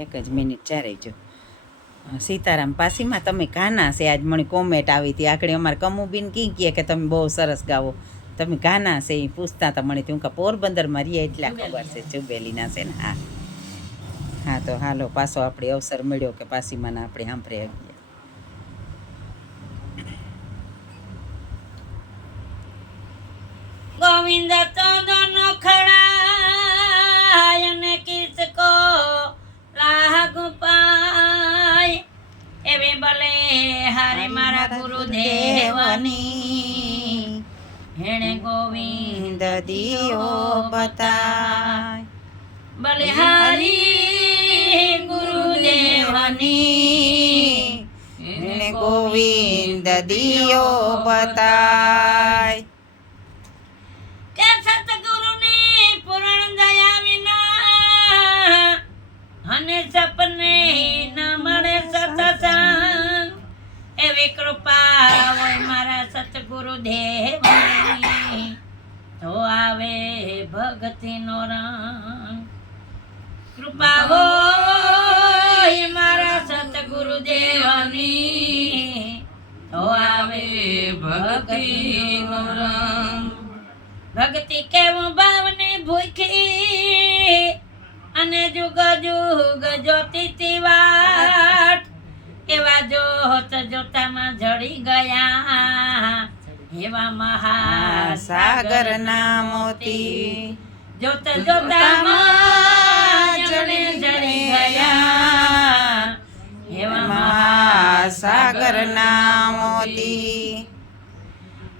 એક જ મિનિટ ચારે જો સીતારામ પાસીમાં તમે ગાના છે. આજ મને કોમેન્ટ આવી હતી આકડી અમારે કમુબીન કહે કે તમે બહુ સરસ ગાવો, તમે ગાના છે એ પૂછતા હતા મને. હું કા પોરબંદરમાં રહીએ એટલે ખબર છે ચુબેલીના છે ને. હા હા, તો હાલો પાછો આપણે અવસર મળ્યો કે પાસીમાના આપણે સાંભળે ગયા. ગોવિંદ તો દોનો ખડા અને કિસકો લાગુ પાય એવી ભલે હારે મારા ગુરુદેવની હેણે ગોવિંદ દિયો બતાય. બલિહારી ગુરુદેવની એને ગોવિંદ દિયો બતાય. કે સતગુરુની પૂર્ણ દયા વિના અને સપને ન મળે સતસંગ એવી કૃપા હોય મારા સતગુરુ દેવની તો આવે ભક્તિનો રંગ. કૃપા હોય મારા સતગુરુ દેવની તો આવે ભક્તિનો રંગ. ભક્તિ કેવું ભાવને ભૂખી અને જુગ જુગ જોતી વાટ એવા જોત જોતામાં જડી ગયા એવા મહાસાગરના મોતી. જોત જોતામાં જડી ગયા એવા મહાસાગરના મોતી.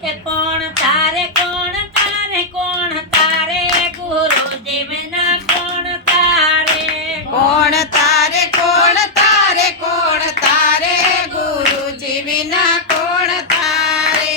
કે કોણ તારે કોણ તારે કોણ તારે ગુરુદેવ ના કોણ તારે કોણ તારે કોણ તારે કોણ તારે ગુરુજી વિના કોણ તારે.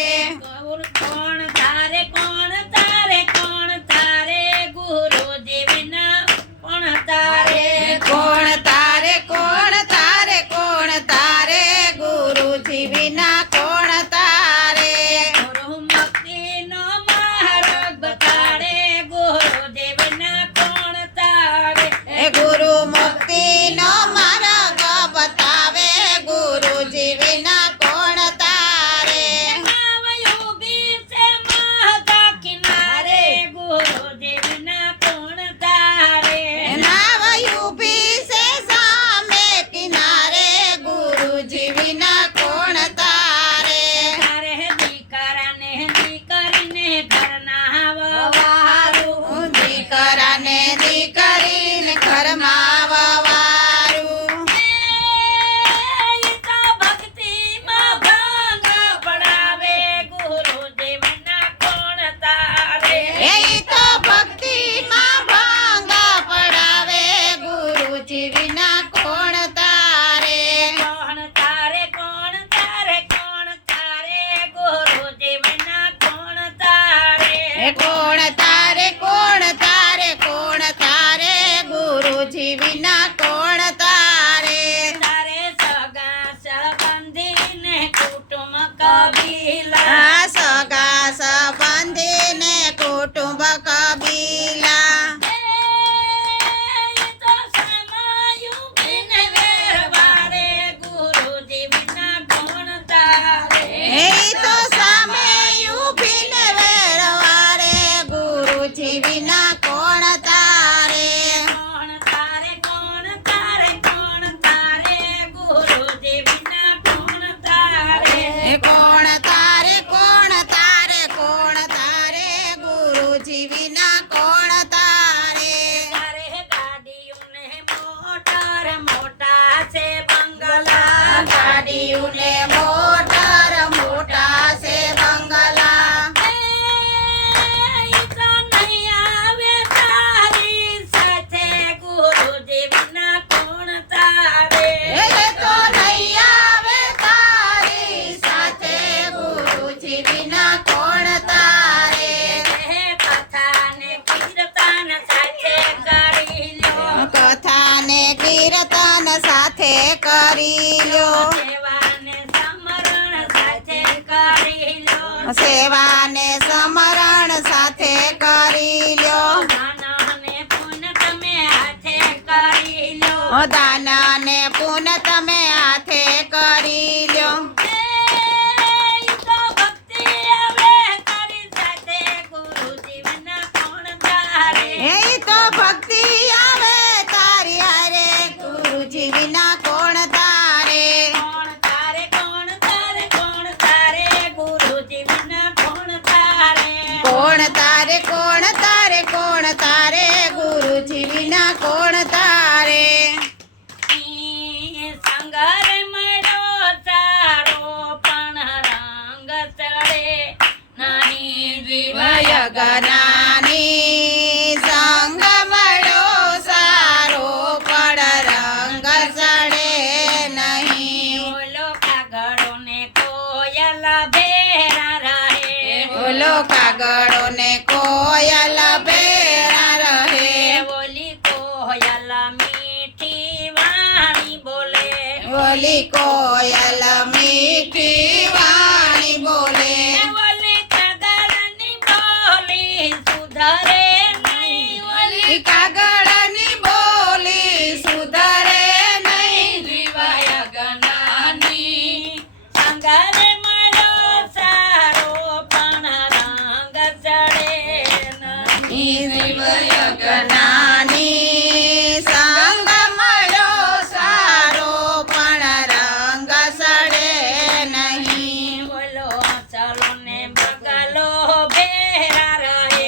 કોણ તારે કોણ તારે કોણ તારે ગુરુદેવ ના કોણ તારે કોણ તારે કોણ તારે કોણ તારે ગુરુજી વિના કોણ તારે. ગુરુ મુક્તિ નો માર્ગ બતાડે ગુરુદેવ ના કોણ તારે એ ગુરુ મુક્તિ નો માર્ગ બતાવે ગુરુજી વિના કોણ તારે. નાવયું બીસે મહતા કિનારે ગુરુદેવ ના કોણ તારે નાવયું ભીસે સામે કિનારે ગુરુજી વિના કોણ તારે. તારે દીકરાને દીકરીને ઘરના વવારું દીકરાને દીકરીને ઘરમાં વવારું. એ તો ભક્તિમાં ભંગ પડાવે ગુરુદેવ ના કોણ તારે એ તો ભક્તિમાં ભંગ પડાવે ગુરુજી વિના કોણ તારે. કોણ તારે કોણ તારે કોણ તારે ગુરુદેવ ના કોણ તારે એ કોણ તારે કોણ તારે કોણ તારે ગુરુજી વિના કોણ તારે. તારે સગા સંબંધીને કુટુંબ કબીલા આ સગા સંબંધીને કુટુંબ કબીલા. એ તો સમાયું બિન વેરવારે ગુરુદેવ ના કોણ તારે એ તો સામે ઊભીને વેરવારે ગુરુજી વિના કોણ તારે. કોણ તારે કોણ તારે કોણ તારે ગુરુદેવ ના કોણ તારે એ કોણ તારે કોણ તારે કોણ તારે ગુરુજી વિના કોણ તારે. તારે ગાડીઓને મોટર મોટા છે બંગલા ગાડીઓને મોટર મોટા છે બંગલા. એ તો નહીં આવે તારી સાથે ગુરુદેવ ના કોણ તારે એ તો નહીં આવે તારી સાથે ગુરુજી વિના કોણ તારે. કથાને કીર્તન સાથે કરી લો કથાને કીર્તન સાથે કરી લ્યો. સેવાને સમરણ સાથે કરી લો સેવાને સમરણ સાથે કરી લ્યો. દાન અને પુણ્ય તમે હાથે કરી લો દાન ને પુન તમે હાથે કરી લ્યો ઈ તો ભક્તિ આવે તારી સાથે ગુરુજી વિના કોણ તારે એ તો ભક્તિ આવે તારી હારે ગુરુજી વિના કોણ તારે કોણ તારે કોણ તારે કોણ તારે ગુરુજી વિના કોણ તારે કોણ તારે કોણ તારે કોણ તારે ગુરુજી વિના કોણ તારે ઈ સંગાર મળ્યો તારો પણ રંગ ચડે નહીં જીવાય વયગનાની સંગ મળ્યો સારો પણ રંગ ચડે નહીં ઓલો કાગળો ને કોયલ ભેરા રહે ઓલો કાગળો ને કોયલ ભેરા રહે ઓલી કોયલ મીઠી વાણી બોલે ઓલી કોયલ મીઠી વાણી બોલે ઓલી કાગળની બોલી સુધરે નહીં ઓલી કાગળની બોલી સુધરે નહીં જીવાય ગનાની સંગારે મળ્યો સારો પણ રંગ ચડે નહીં વયગનાની સંગ મળ્યો સારો પણ રંગ સડે નહીં બોલો ચલો ને બગલો ભેરા રહે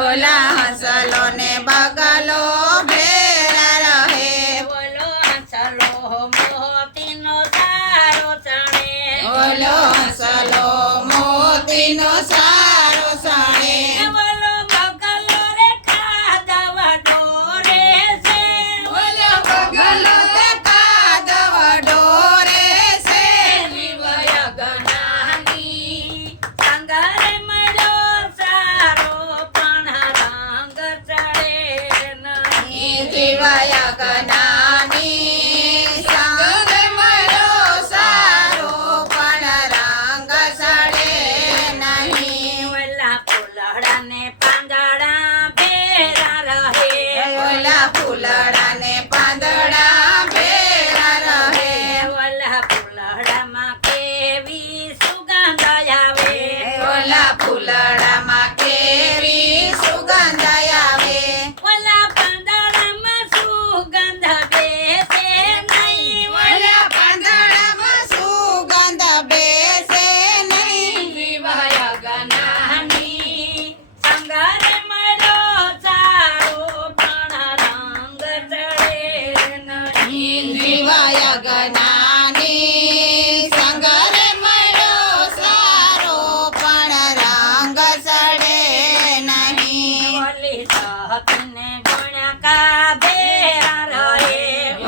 ઓલા હસલો ને બગલો ભેરા રહે બોલો ચલો મોતીનો સારો ચણે ઓલો હસલો મોતીનો સારો સણે બોલો બગલો રે ખાધવા ડોરે છે ઓલો બગલો તે કાદવ ડોરે છે જીવય ગનાની સંગારે મળ્યો સારો પણ રંગ ચડે નહીં જીવાય ગનાની સંગ મળ્યો સારો પણ રંગ સડે નહીં ઓલા ફૂલડા ને પાંદડા ભેરા રહે ઓલા ફૂલડા ને પાંદડા ભેરા રહે ઓલા ફૂલડામાં કેવી સુગંધ આવે ઓલા ફૂલડામાં કેવી સુગંધ આવે ઓલા પાંદડામાં સુગંધ બેસે નહીં ઓલા પાંદડામાં સુગંધ બેસે નહીં જીવાય ગનાની સંગારે મળ્યો સારો પણ રંગ ચડે નહીં જીવાય ગનાની સંગરે મળ્યો સારો પણ રંગ સડે નહીં ઓલી સહતને ગુણકા ભેરા રહે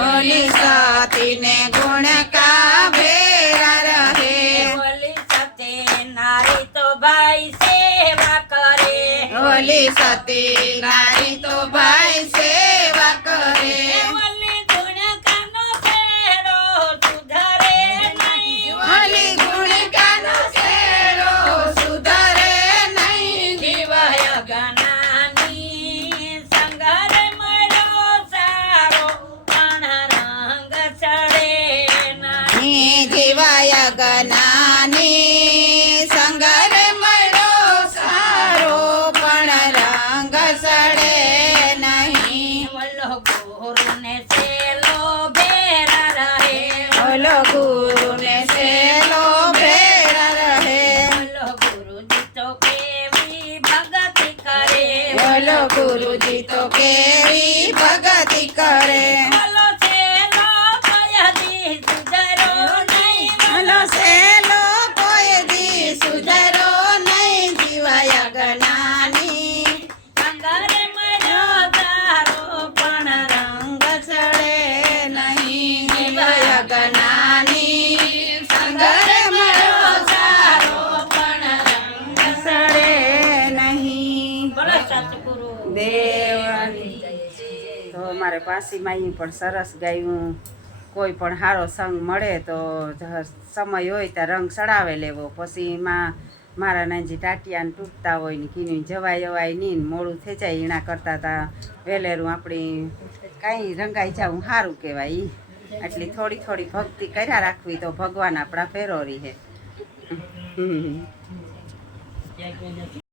ઓલી સાતીને ગુણકા ભેરા રહે ઓલી સતે નારી તો ભાઈ સેવા કરે ઓલી સતી નારી તો ભાઈ સેવા કરે ઓલી ગુણકાનો છેડો સુધરે નહીં ઓલી ગુણકાનો શેરો સુધરે નહીં જીવાય ગનાની સંગારે મળ્યો સારો પણ રંગ ચડે નહીં જીવાય ગનાની સંગરે મળ્યો સારો પણ રંગ સડે નહીં ઓલો ગુરુને સેલો ભેરા રહે ઓલો ગુરુને સેલો ભેરા રહે ઓલો ગુરુજી તો કેવી ભગતિ કરે ઓલો ગુરુજી તો કેવી ભગતિ કરે ઓલો સેલો કયદી સુધરો નહીં ઓલો સેલો કોઈ દી સુધરો નહીં જીવાય ગનાની સંગારે મળ્યો તારો પણ રંગ સડે નહીં જીવાય ગનાની સંગરે મળ્યો સારો પણ રંગ સડે નહીં બોલો સતગુરુ દેવની તો અમારે પાસીમાં ઈ પણ સરસ ગાયું કોઈ પણ સારો સંગ મળે તો સમય હોય ત્યાં રંગ ચડાવે લેવો પછી એમાં મારા નાનજી ટાટિયાને તૂટતા હોય ને કીની જવાય નહીં ને મોડું થઈ જાય એના કરતાં તા વેલેરું આપણી કાંઈ રંગાઈ જાવું સારું કહેવાય ઈ એટલી થોડી થોડી ભક્તિ કર્યા રાખવી તો ભગવાન આપણા ફેરો રહે.